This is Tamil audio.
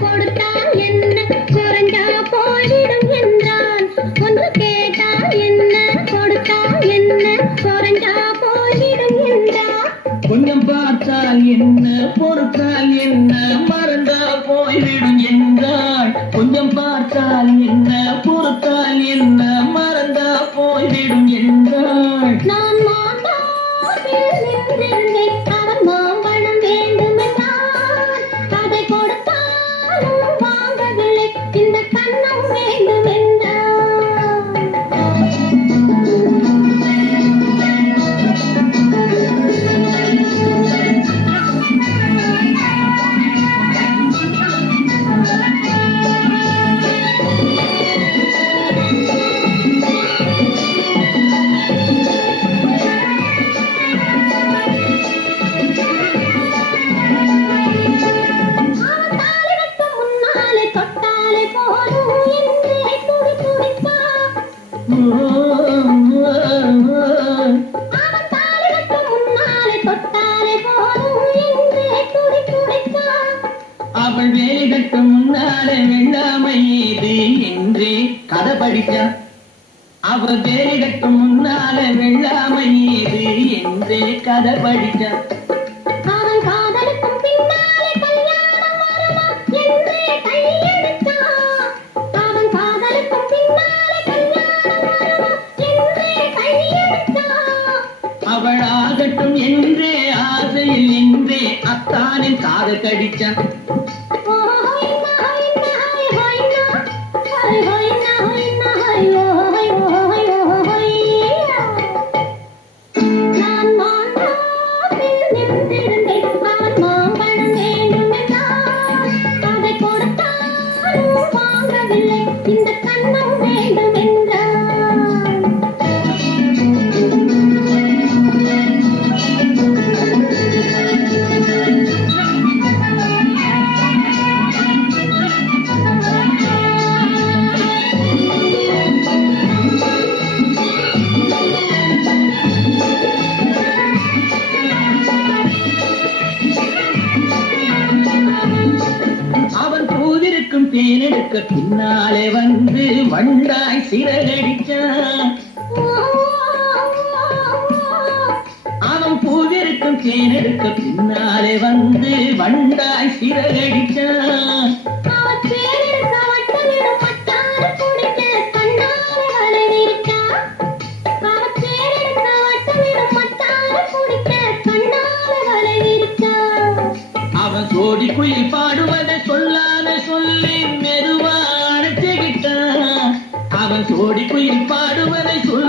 கொடுத்தால் என்ன குறைஞ்சா போய்விடும் என்றான். ஒன்று கேட்டால் என்ன கொடுத்தால் என்ன குறைஞ்சா போய்விடும் என்றான். கொஞ்சம் பார்த்தால் என்ன பொறுத்தால் என்ன மறந்தா போய்விடும் என்றாள். கொஞ்சம் பார்த்தால் என்ன பொறுத்தால் என்ன மறந்தா போய்விடும் என்றாள். நான் மாட்டாவில் நின்றிருந்தேன் அவன் மாம்பழம் வேண்டுமென்றான். அதை கொடுத்தாலும் வாங்கவில்லை இந்த கண்ணம் வேண்டுமென்றான். தொட்டாலே போதும் என்றே துடி துடித்தான். அவன் தாலி கட்டும் முன்னாலே தொட்டாலே போதும் என்றே துடி துடித்தான். அவள் வேலை கட்டும் முன்னாலே வெள்ளாமை ஏது என்றே கதை படித்தான். அவள் வேலை கட்டும் முன்னாலே வெள்ளாமை ஏது என்றே கதை படித்தான். அவன் காதலுக்கும் பின்னாலே கல்யாணம் வருமா என்றே கையெடுத்தான். அவன் காதலுக்கும் பின்னாலே கல்யாணம் வருமா என்றே கையெடுத்தான். அவள் ஆகட்டும் என்றே ஆசையில் என்றே அத்தானின் காதை கடிச்சான். நான் மாட்டாவில் நின்றிருந்தேன் அவன் மாம்பழம் வேண்டுமென்றான். அதை கொடுத்தாலும் வாங்கவில்லை இந்த கண்ணம் வேண்டுமென்றான். அவன் பூவிருக்கும் தேனெடுக்க பின்னாலே வந்து வண்டாய் சிறகடிச்சான். அவன் பூவிருக்கும் தேனெடுக்க பின்னாலே வந்து வண்டாய் சிறகடிச்சான். அவன் தேனெடுக்க வட்டமிடும் பட்டாறு குடிக்க கண்ணாலே வளைவிருக்கான். அவன் தேனெடுக்க வட்டமிடும் பட்டாறு குடிக்க கண்ணாலே வளைவிருக்கான். அவன் சோடி குயில் பாடுவதை சொல்லாத சொல்லி மெதுவா அணைச்சுக்கிட்டான். அவன் சோடி குயில் பாடுவதை சொல்ல